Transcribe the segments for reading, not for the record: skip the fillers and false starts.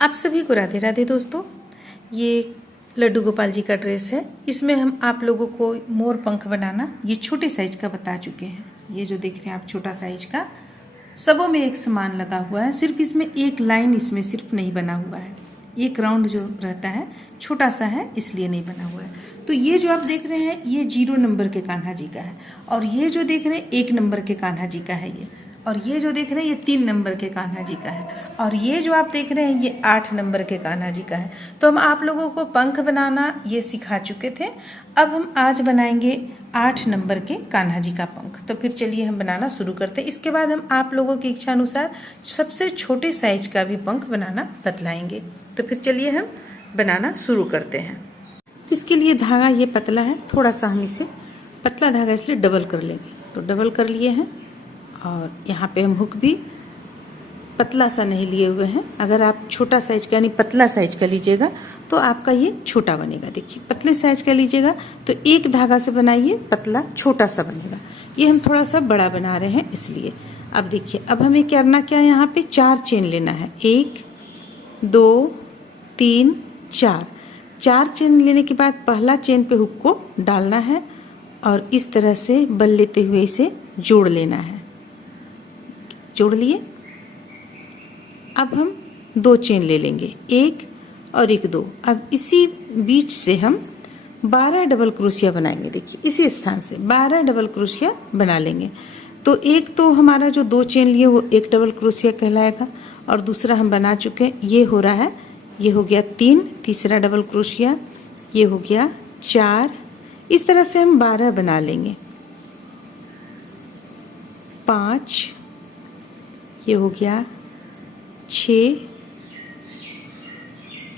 आप सभी को राधे राधे दोस्तों। ये लड्डू गोपाल जी का ड्रेस है। इसमें हम आप लोगों को मोर पंख बनाना ये छोटे साइज का बता चुके हैं। ये जो देख रहे हैं आप छोटा साइज का, सबों में एक समान लगा हुआ है। सिर्फ इसमें एक लाइन इसमें सिर्फ नहीं बना हुआ है। एक राउंड जो रहता है छोटा सा है, इसलिए नहीं बना हुआ है। तो ये जो आप देख रहे हैं ये 0 नंबर के कान्हा जी का है, और ये जो देख रहे हैं 1 नंबर के कान्हा जी का है ये, और ये जो देख रहे हैं ये 3 नंबर के कान्हा जी का है, और ये जो आप देख रहे हैं ये 8 नंबर के कान्हा जी का है। तो हम आप लोगों को पंख बनाना ये सिखा चुके थे। अब हम आज बनाएंगे 8 नंबर के कान्हा जी का पंख। तो फिर चलिए हम बनाना शुरू करते हैं। इसके बाद हम आप लोगों की इच्छा अनुसार सबसे छोटे साइज का भी पंख बनाना बतलाएंगे। तो फिर चलिए हम बनाना शुरू करते हैं। इसके लिए धागा ये पतला है, थोड़ा सा हम इसे पतला धागा इसलिए डबल कर लेंगे। तो डबल कर लिए हैं, और यहाँ पे हम हुक भी पतला सा नहीं लिए हुए हैं। अगर आप छोटा साइज का यानी पतला साइज का लीजिएगा तो आपका ये छोटा बनेगा। देखिए पतले साइज का लीजिएगा तो एक धागा से बनाइए, पतला छोटा सा बनेगा। ये हम थोड़ा सा बड़ा बना रहे हैं इसलिए। अब देखिए अब हमें करना क्या है, यहाँ पे 4 चेन लेना है। 1 2 3 4। 4 चेन लेने के बाद पहला चेन पे हुक को डालना है और इस तरह से बल लेते हुए इसे जोड़ लेना है। जोड़ लिए। अब हम 2 चेन ले लेंगे, 1 और 1 2। अब इसी बीच से हम 12 डबल क्रोशिया बनाएंगे। देखिए इसी स्थान से 12 डबल क्रोशिया बना लेंगे। तो एक तो हमारा जो 2 चेन लिए वो 1 डबल क्रोशिया कहलाएगा, और दूसरा हम बना चुके हैं, ये हो रहा है, ये हो गया 3, तीसरा डबल क्रोशिया, ये हो गया 4। इस तरह से हम 12 बना लेंगे। 5, ये हो गया 6,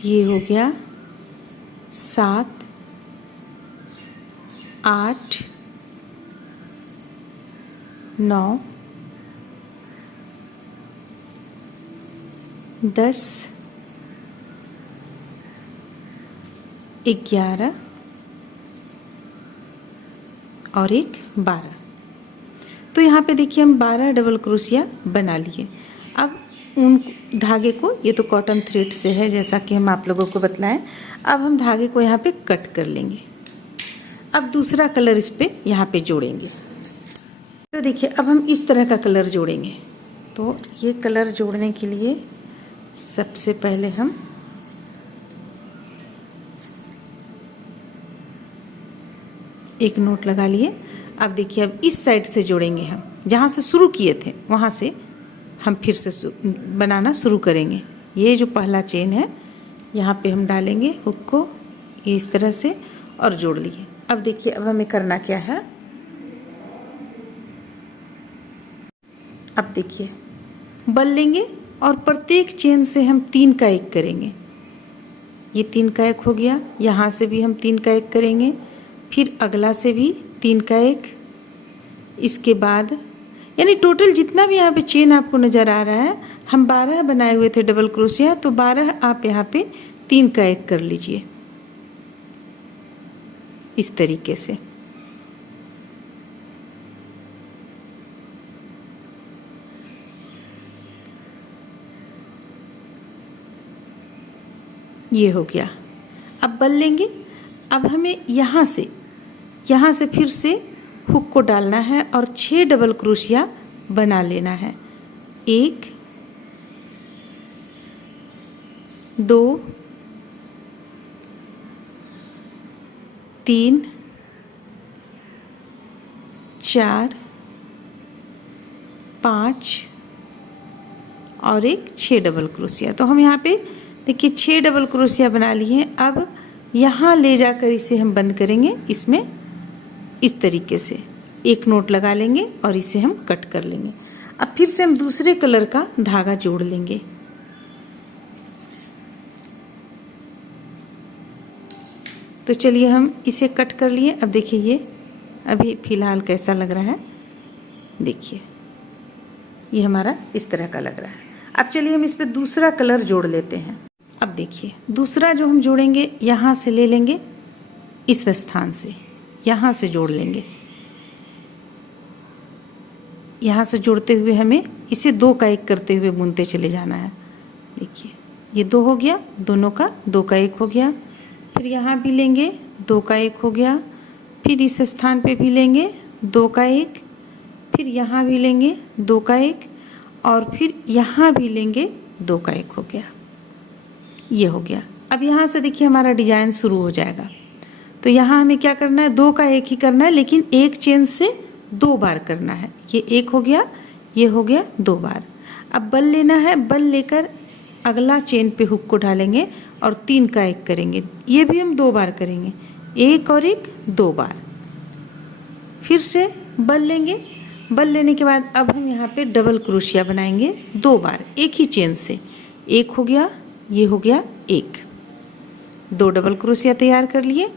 ये हो गया 7, 8, 9, 10, 11 और 12। तो यहाँ पे देखिए हम 12 डबल क्रोशिया बना लिए। अब उन धागे को, ये तो कॉटन थ्रेड से है जैसा कि हम आप लोगों को बतलाएं। अब हम धागे को यहाँ पे कट कर लेंगे। अब दूसरा कलर इस पे यहाँ पे जोड़ेंगे। तो देखिए अब हम इस तरह का कलर जोड़ेंगे। तो ये कलर जोड़ने के लिए सबसे पहले हम एक नोट लगा लिए। अब देखिए अब इस साइड से जोड़ेंगे, हम जहाँ से शुरू किए थे वहाँ से हम फिर से बनाना शुरू करेंगे। ये जो पहला चेन है यहाँ पे हम डालेंगे हुक को इस तरह से और जोड़ लिए। अब देखिए अब हमें करना क्या है, अब देखिए बल लेंगे और प्रत्येक चेन से हम 3 का 1 करेंगे। ये 3 का 1 हो गया, यहाँ से भी हम 3 का 1 करेंगे, फिर अगला से भी 3 का 1। इसके बाद यानी टोटल जितना भी यहाँ पे चेन आपको नज़र आ रहा है, हम 12 बनाए हुए थे डबल क्रोशिया, तो 12 आप यहाँ पे 3 का 1 कर लीजिए इस तरीके से। ये हो गया। अब बल लेंगे। अब हमें यहाँ से फिर से हुक को डालना है और 6 डबल क्रोशिया बना लेना है। 1 2 3 4 5 और 6 डबल क्रोशिया। तो हम यहाँ पे देखिए 6 डबल क्रोशिया बना लिए हैं। अब यहाँ ले जाकर इसे हम बंद करेंगे। इसमें इस तरीके से एक नोट लगा लेंगे और इसे हम कट कर लेंगे। अब फिर से हम दूसरे कलर का धागा जोड़ लेंगे। तो चलिए हम इसे कट कर लिए। अब देखिए ये अभी फ़िलहाल कैसा लग रहा है, देखिए ये हमारा इस तरह का लग रहा है। अब चलिए हम इस पर दूसरा कलर जोड़ लेते हैं। अब देखिए दूसरा जो हम जोड़ेंगे यहाँ से ले लेंगे, इस स्थान से यहाँ से जोड़ लेंगे। यहाँ से जोड़ते हुए हमें इसे 2 का 1 करते हुए बुनते चले जाना है। देखिए ये 2 हो गया, दोनों का 2 का 1 हो गया। फिर यहाँ भी लेंगे 2 का 1 हो गया। फिर इस स्थान पे भी लेंगे 2 का 1, फिर यहाँ भी लेंगे 2 का 1 और फिर यहाँ भी लेंगे 2 का 1 हो गया। ये हो गया। अब यहाँ से देखिए हमारा डिजाइन शुरू हो जाएगा। तो यहाँ हमें क्या करना है, 2 का 1 ही करना है, लेकिन एक चेन से 2 बार करना है। ये 1 हो गया, ये हो गया 2 बार। अब बल लेना है, बल लेकर अगला चेन पे हुक को डालेंगे और 3 का 1 करेंगे। ये भी हम 2 बार करेंगे, 1 और 1 2 बार। फिर से बल लेंगे, बल लेने के बाद अब हम यहाँ पे डबल क्रोशिया बनाएंगे 2 बार एक ही चेन से। 1 हो गया, ये हो गया 1, 2 डबल क्रोशिया तैयार कर लिए।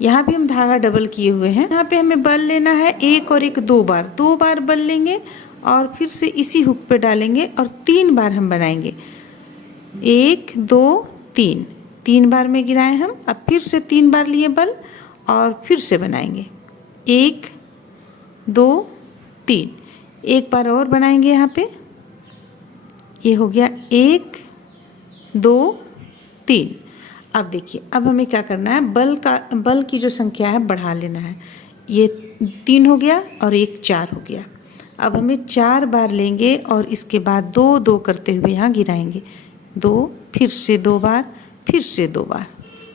यहाँ भी हम धागा डबल किए हुए हैं। यहाँ पे हमें बल लेना है 1 और 1 2 बार, 2 बार बल लेंगे और फिर से इसी हुक पे डालेंगे और 3 बार हम बनाएंगे। 1 2 3, 3 बार में गिराए हम। अब फिर से 3 बार लिए बल और फिर से बनाएंगे 1 2 3, 1 बार और बनाएंगे यहाँ पे। ये हो गया 1 2 3। अब देखिए, अब हमें क्या करना है, बल की जो संख्या है बढ़ा लेना है। ये 3 हो गया और 1 4 हो गया। अब हमें 4 बार लेंगे और इसके बाद 2 2 करते हुए यहाँ गिराएंगे 2, फिर से 2 बार, फिर से 2 बार,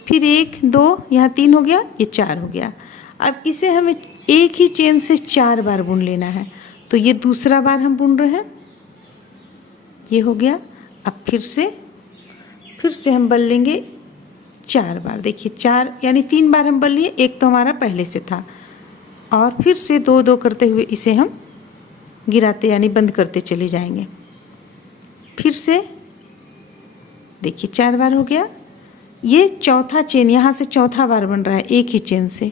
फिर 1 2, यहाँ 3 हो गया, ये 4 हो गया। अब इसे हमें एक ही चेन से 4 बार बुन लेना है। तो ये दूसरा बार हम बुन रहे हैं, ये हो गया। अब फिर से हम बल लेंगे 4 बार। देखिए 4 यानी 3 बार हम बल लिए, 1 तो हमारा पहले से था। और फिर से 2 2 करते हुए इसे हम गिराते यानी बंद करते चले जाएंगे। फिर से देखिए 4 बार हो गया। ये चौथा चेन, यहाँ से चौथा बार बन रहा है एक ही चेन से।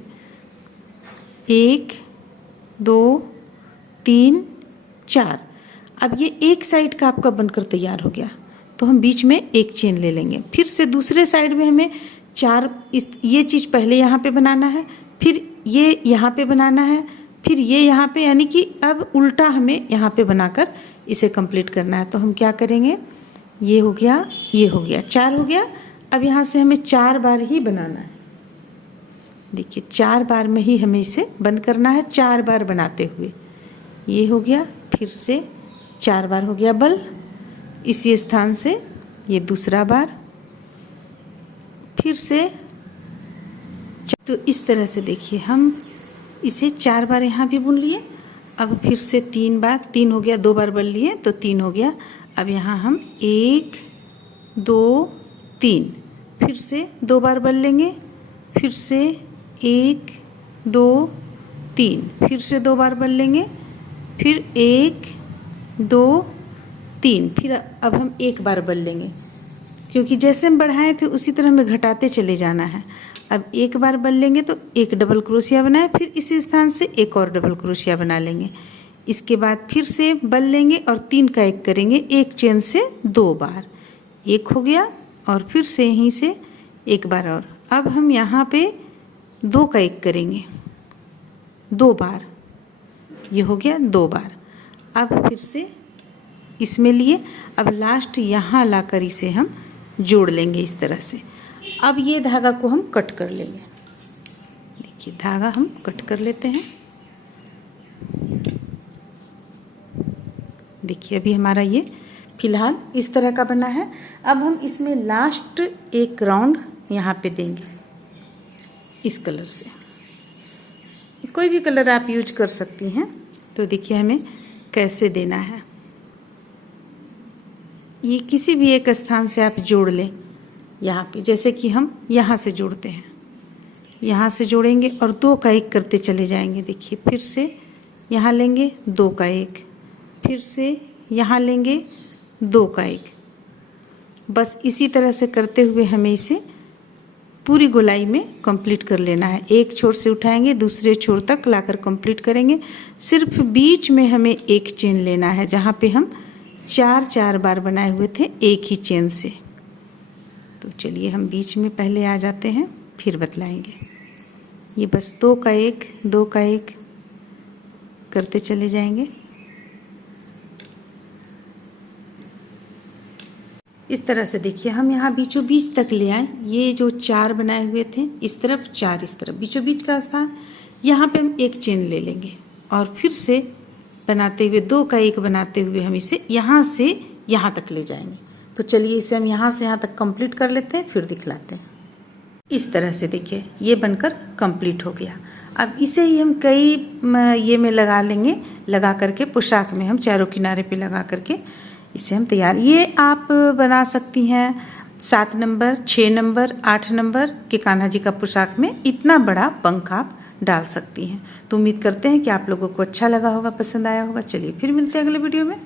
1 2 3 4। अब ये एक साइड का आपका बनकर तैयार हो गया। तो हम बीच में एक चेन ले लेंगे। फिर से दूसरे साइड में हमें 4 ये चीज़ पहले यहाँ पे बनाना है, फिर ये यहाँ पे बनाना है, फिर ये यहाँ पे, यानी कि अब उल्टा हमें यहाँ पे बनाकर इसे कंप्लीट करना है। तो हम क्या करेंगे, ये हो गया, ये हो गया, 4 हो गया। अब यहाँ से हमें 4 बार ही बनाना है। देखिए 4 बार में ही हमें इसे बंद करना है, 4 बार बनाते हुए। ये हो गया, फिर से 4 बार हो गया बल इसी स्थान से, ये दूसरा बार, फिर से। तो इस तरह से देखिए हम इसे 4 बार यहाँ भी बुन लिए। अब फिर से 3 बार, 3 हो गया, 2 बार बल लिए तो 3 हो गया। अब यहाँ हम 1 2 3, फिर से 2 बार बल लेंगे, फिर से 1 2 3, फिर से 2 बार बल लेंगे, फिर 1 2 3, फिर अब हम 1 बार बल लेंगे, क्योंकि जैसे हम बढ़ाए थे उसी तरह हमें घटाते चले जाना है। अब 1 बार बल लेंगे तो 1 डबल क्रोशिया बनाए, फिर इसी स्थान से 1 और डबल क्रोशिया बना लेंगे। इसके बाद फिर से बल लेंगे और 3 का 1 करेंगे, एक चेन से 2 बार, 1 हो गया और फिर से यहीं से 1 बार और। अब हम यहाँ पे 2 का 1 करेंगे 2 बार, ये हो गया 2 बार। अब फिर से इसमें लिए, अब लास्ट यहाँ लाकर इसे हम जोड़ लेंगे इस तरह से। अब ये धागा को हम कट कर लेंगे। देखिए धागा हम कट कर लेते हैं। देखिए अभी हमारा ये फिलहाल इस तरह का बना है। अब हम इसमें लास्ट एक राउंड यहाँ पे देंगे इस कलर से। कोई भी कलर आप यूज कर सकती हैं। तो देखिए हमें कैसे देना है, ये किसी भी एक स्थान से आप जोड़ लें यहाँ पे, जैसे कि हम यहाँ से जोड़ते हैं, यहाँ से जोड़ेंगे और 2 का 1 करते चले जाएंगे। देखिए फिर से यहाँ लेंगे 2 का 1, फिर से यहाँ लेंगे 2 का 1। बस इसी तरह से करते हुए हमें इसे पूरी गोलाई में कंप्लीट कर लेना है। एक छोर से उठाएंगे दूसरे छोर तक लाकर कंप्लीट करेंगे। सिर्फ बीच में हमें एक चेन लेना है, जहाँ पे हम 4 बार बनाए हुए थे एक ही चेन से। तो चलिए हम बीच में पहले आ जाते हैं, फिर बतलाएंगे। ये बस 2 का 1 2 का 1 करते चले जाएंगे। इस तरह से देखिए हम यहाँ बीचों बीच तक ले आए। ये जो 4 बनाए हुए थे, इस तरफ 4, इस तरफ बीचों बीच का स्थान, यहाँ पे हम एक चेन ले लेंगे और फिर से बनाते हुए 2 का 1 बनाते हुए हम इसे यहाँ से यहाँ तक ले जाएंगे। तो चलिए इसे हम यहाँ से यहाँ तक कंप्लीट कर लेते हैं, फिर दिखलाते हैं। इस तरह से देखिए ये बनकर कंप्लीट हो गया। अब इसे ही हम कई ये में लगा लेंगे, लगा करके पोशाक में हम चारों किनारे पे लगा करके इसे हम तैयार। ये आप बना सकती हैं 7 नंबर, 6 नंबर, 8 नंबर के कान्हा जी का पोशाक में इतना बड़ा पंख आप डाल सकती हैं। तो उम्मीद करते हैं कि आप लोगों को अच्छा लगा होगा, पसंद आया होगा। चलिए फिर मिलते हैं अगले वीडियो में।